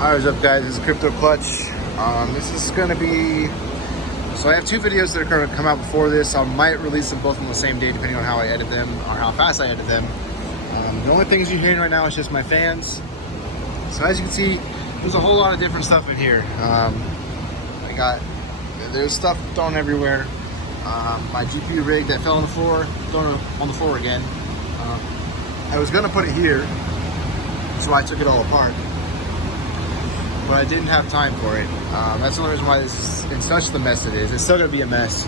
Alright, what's up guys, this is Crypto Clutch. This is going to be, so I have two videos that are going to come out before this. I might release them both on the same day depending on how I edit them or how fast I edit them. The only things you're hearing right now is just my fans. So as you can see, there's a whole lot of different stuff in here. There's stuff thrown everywhere. My GPU rig that fell on the floor, thrown on the floor again. I was going to put it here, so I took it all apart. But I didn't have time for it. That's the only reason why this is in such the mess it is. It's still gonna be a mess.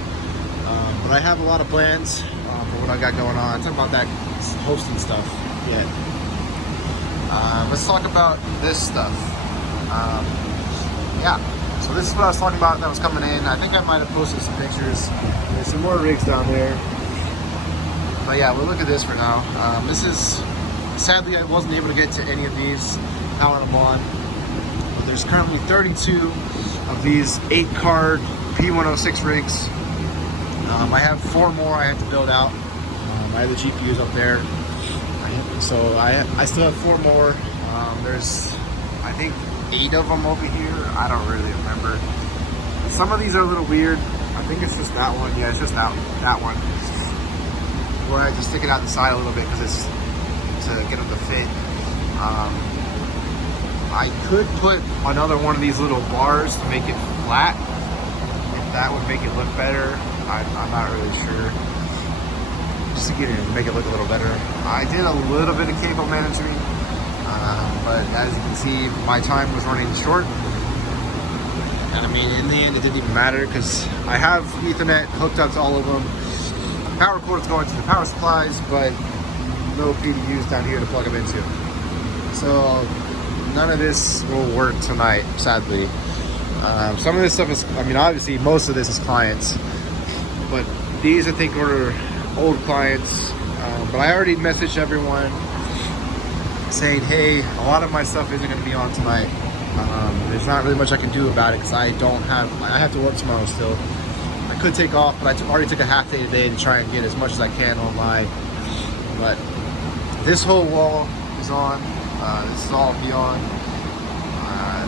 But I have a lot of plans for what I got going on. I'll talk about that hosting stuff yet. Let's talk about this stuff. Yeah, so this is what I was talking about that was coming in. I think I might have posted some pictures. There's some more rigs down there. But yeah, we'll look at this for now. This is, sadly I wasn't able to get to any of these now that I'm on. There's currently 32 of these 8-card P106 rigs. I have 4 more I have to build out. I have the GPUs up there. So I still have 4 more. There's, I think, 8 of them over here. I don't really remember. Some of these are a little weird. I think it's just that one. Yeah, it's just that one. Where I just stick it out the side a little bit because it's to get them to fit. I could put another one of these little bars to make it flat, if that would make it look better. I'm not really sure. Just to get it and make it look a little better. I did a little bit of cable management, but as you can see, my time was running short. And I mean, in the end, it didn't even matter because I have Ethernet hooked up to all of them. Power cords going to the power supplies, but no PDUs down here to plug them into. So none of this will work tonight, sadly. Some of this stuff is, I mean, obviously most of this is clients, but these I think are old clients. But I already messaged everyone saying, hey, a lot of my stuff isn't going to be on tonight. There's not really much I can do about it because I have to work tomorrow still. I could take off, but I already took a half day today to try and get as much as I can online. But this whole wall is on. This is all beyond.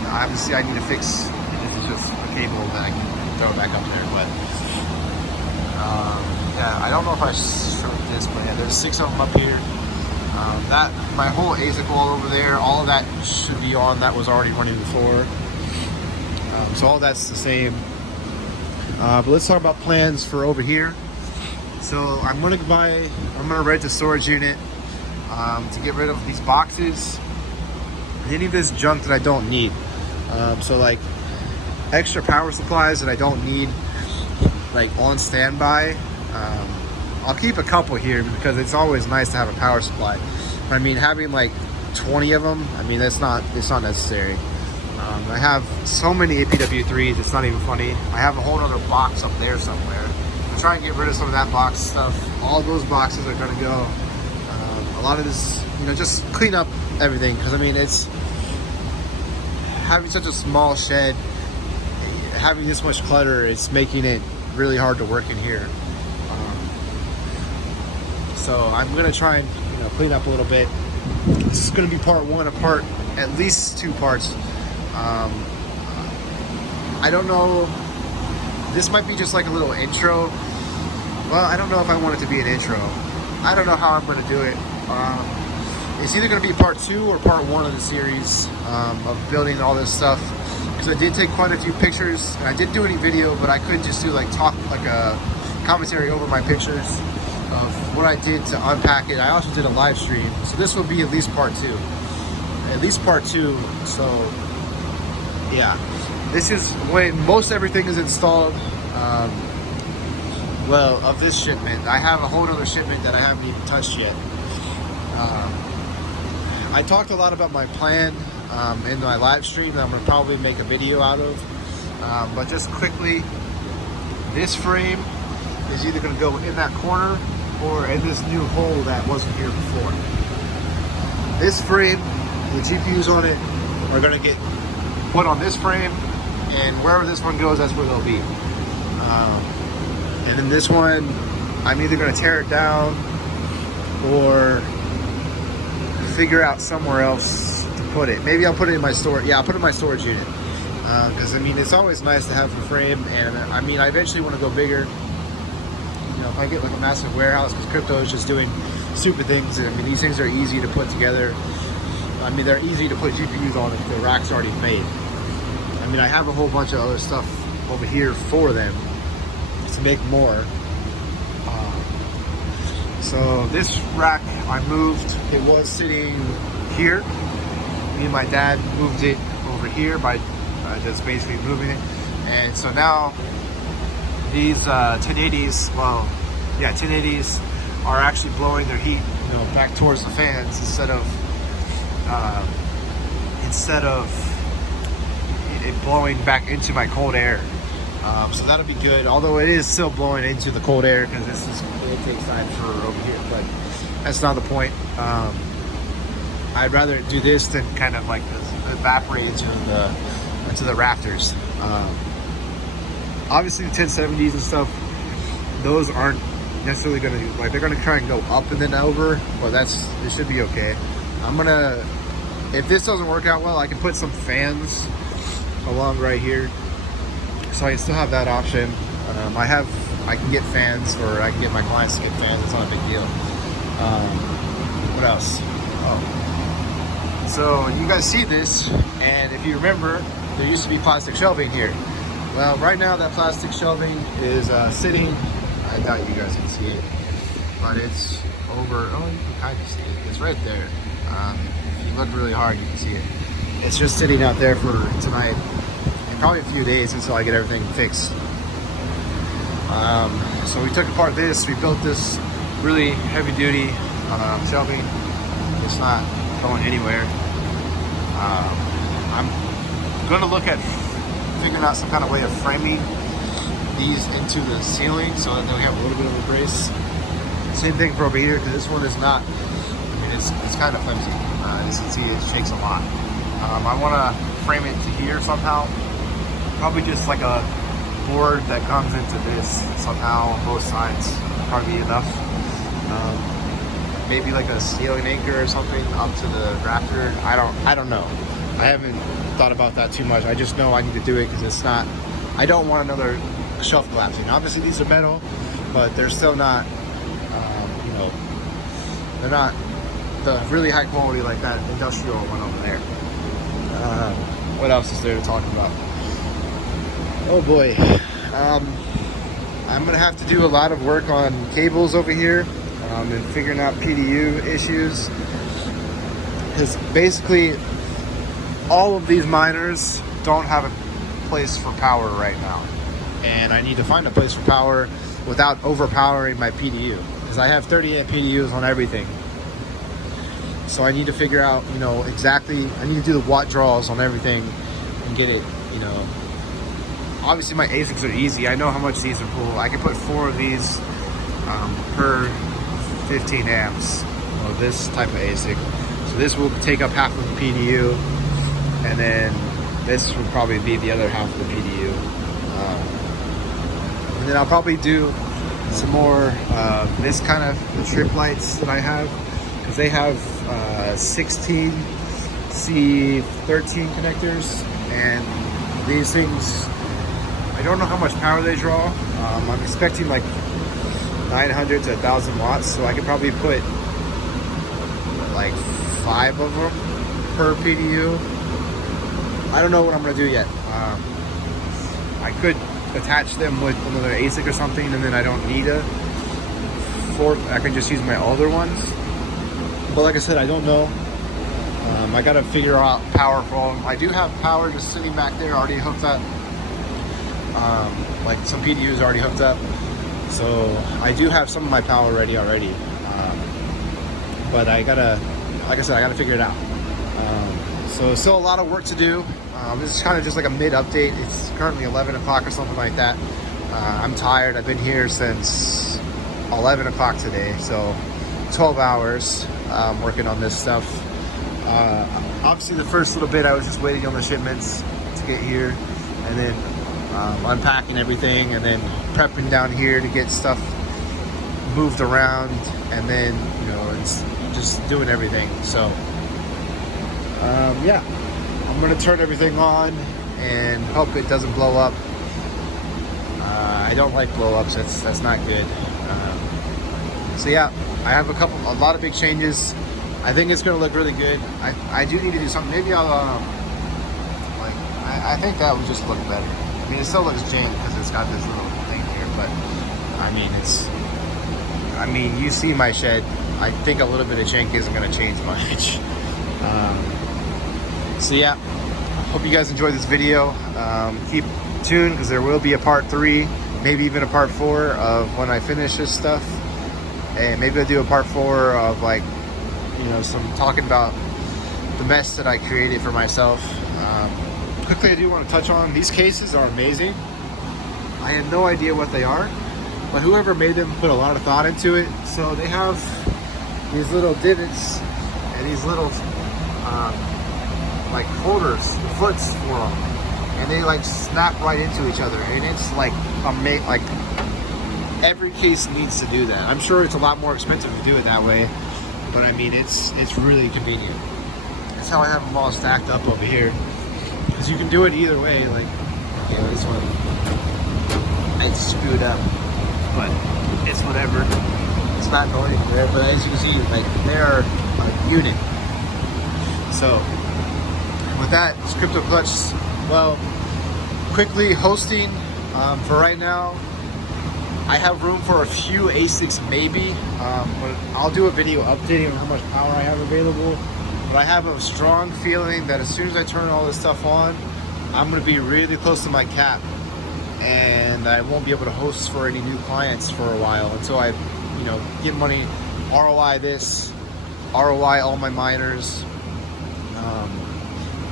Obviously, I need to fix. This is just a cable that I can throw back up there. But yeah, I don't know if I showed this, but yeah, there's 6 of them up here. My whole ASIC wall over there, all of that should be on. That was already running before. So all that's the same. But let's talk about plans for over here. So I'm gonna rent a storage unit to get rid of these boxes. Any of this junk that I don't need. So like extra power supplies that I don't need, like on standby. I'll keep a couple here because it's always nice to have a power supply. I mean, having like 20 of them, I mean, it's not necessary. I have so many APW3s, it's not even funny. I have a whole other box up there somewhere. I'm trying to get rid of some of that box stuff. All those boxes are gonna go. A lot of this, you know, just clean up everything because I mean, it's having such a small shed, having this much clutter, it's making it really hard to work in here. So I'm gonna try and clean up a little bit. This is gonna be part 1 of at least 2 parts. I don't know. This might be just like a little intro. Well, I don't know if I want it to be an intro. I don't know how I'm gonna do it. It's either going to be part 2 or part 1 of the series of building all this stuff, because I did take quite a few pictures and I didn't do any video, but I could just do like a commentary over my pictures of what I did to unpack it. I also did a live stream, so this will be at least part 2. So yeah, this is when most everything is installed. Well, of this shipment, I have a whole other shipment that I haven't even touched yet. I talked a lot about my plan in my live stream that I'm going to probably make a video out of. But just quickly, this frame is either going to go in that corner or in this new hole that wasn't here before. This frame, the GPUs on it are going to get put on this frame, and wherever this one goes, that's where they'll be. And then this one, I'm either going to tear it down or figure out somewhere else to put it. Maybe I'll put it in my storage. Yeah, I'll put it in my storage unit. Because I mean, it's always nice to have a frame, and I mean, I eventually want to go bigger. You know, if I get like a massive warehouse, because crypto is just doing stupid things. And I mean, these things are easy to put together. I mean, they're easy to put GPUs on if the rack's already made. I mean, I have a whole bunch of other stuff over here for them to make more. So this rack I moved. It was sitting here. Me and my dad moved it over here by just basically moving it. And so now these 1080s, well, yeah, 1080s are actually blowing their heat, you know, back towards the fans instead of it blowing back into my cold air. So that'll be good. Although it is still blowing into the cold air because this is it takes time for over here, but that's not the point. I'd rather do this than kind of like evaporate into the rafters. Obviously the 1070s and stuff, those aren't necessarily going to, like, they're going to try and go up and then over, but it should be okay. I'm gonna, if this doesn't work out well, I can put some fans along right here, so I can still have that option. I can get fans, or I can get my clients to get fans. It's not a big deal. What else? Oh, so you guys see this, and if you remember, there used to be plastic shelving here. Well, right now that plastic shelving is sitting. I doubt you guys can see it, but it's over. Oh, you can kind of see it. It's right there. If you look really hard, you can see it. It's just sitting out there for tonight and probably a few days until I get everything fixed. So we took apart this. We built this really heavy-duty shelving. It's not going anywhere. I'm gonna look at figuring out some kind of way of framing these into the ceiling so that they have a little bit of a brace. Same thing for over here, because this one is not. I mean, it's kind of flimsy. As you can see, it shakes a lot. I want to frame it to here somehow. Probably just like a board that comes into this somehow on both sides. Probably be enough. Maybe like a ceiling anchor or something up to the rafter. I don't know. I haven't thought about that too much. I just know I need to do it because it's not. I don't want another shelf collapsing. Obviously, these are metal, but they're still not. You know, they're not the really high quality like that industrial one over there. What else is there to talk about? Oh boy, I'm gonna have to do a lot of work on cables over here and figuring out PDU issues, because basically all of these miners don't have a place for power right now, and I need to find a place for power without overpowering my PDU, because I have 38 PDUs on everything. So I need to figure out, you know, exactly, I need to do the watt draws on everything and get it, you know. Obviously my ASICs are easy. I know how much these are pull. I can put 4 of these per 15 amps of this type of ASIC. So this will take up half of the PDU, and then this will probably be the other half of the PDU. And then I'll probably do some more this kind of the trip lights that I have, because they have 16 C13 connectors, and these things, I don't know how much power they draw. I'm expecting like 900 to 1,000 watts, so I could probably put like 5 of them per PDU. I don't know what I'm gonna do yet. I could attach them with another ASIC or something, and then I don't need a 4th. I can just use my older ones. But like I said, I don't know. I gotta figure out power for them. I do have power just sitting back there already hooked up. Like some PDUs already hooked up. So I do have some of my power ready already. But I gotta, like I said, I gotta figure it out. So still a lot of work to do. This is kind of just like a mid-update. It's currently 11 o'clock or something like that. I'm tired. I've been here since 11 o'clock today, so 12 hours working on this stuff. Obviously the first little bit I was just waiting on the shipments to get here, and then unpacking everything, and then prepping down here to get stuff moved around, and then, you know, it's just doing everything. So Yeah, I'm gonna turn everything on and hope it doesn't blow up. I don't like blow ups. That's not good. So yeah, I have a lot of big changes. I think it's gonna look really good. I do need to do something. Maybe I'll I think that would just look better. I mean, it still looks jank because it's got this little thing here, but I mean, you see my shed. I think a little bit of jank isn't gonna change much. So yeah, hope you guys enjoyed this video. Keep tuned because there will be a part 3, maybe even a part 4 of when I finish this stuff. And maybe I'll do a part 4 of like, you know, some talking about the mess that I created for myself. Quickly, I do want to touch on these cases are amazing. I had no idea what they are, but whoever made them put a lot of thought into it. So they have these little divots and these little like holders, the foots for them, and they like snap right into each other, and it's like like every case needs to do that. I'm sure it's a lot more expensive to do it that way, but I mean it's really convenient. That's how I have them all stacked up over here, because you can do it either way. Like, okay, this one I screwed up, but it's whatever. It's not going anywhere, but as you can see, like they're a unit. So with that, it's Crypto Clutch. Well, quickly hosting for right now. I have room for a few ASICs maybe, but I'll do a video updating on how much power I have available. But I have a strong feeling that as soon as I turn all this stuff on, I'm going to be really close to my cap, and I won't be able to host for any new clients for a while until I, you know, get money, ROI this, ROI all my miners,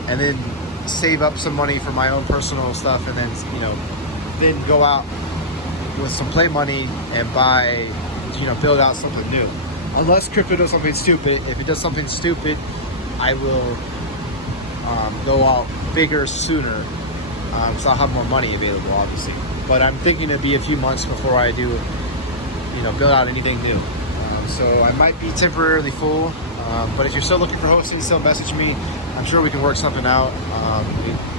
and then save up some money for my own personal stuff, and then, you know, then go out with some play money and buy, you know, build out something new. Unless crypto does something stupid. If it does something stupid, I will go out bigger sooner, so I'll have more money available, obviously. But I'm thinking it'll be a few months before I do, you know, build out anything new. So I might be temporarily full, but if you're still looking for hosting, still message me. I'm sure we can work something out,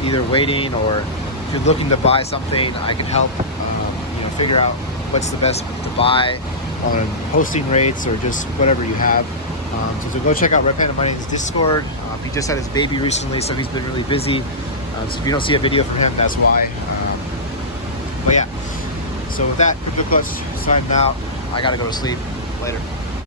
either waiting, or if you're looking to buy something, I can help you know, figure out what's the best to buy on hosting rates or just whatever you have. So go check out Red Panda Money's Discord. He just had his baby recently, so he's been really busy. So if you don't see a video from him, that's why. But yeah, so with that, Crypto Clutch signing out. I gotta go to sleep. Later.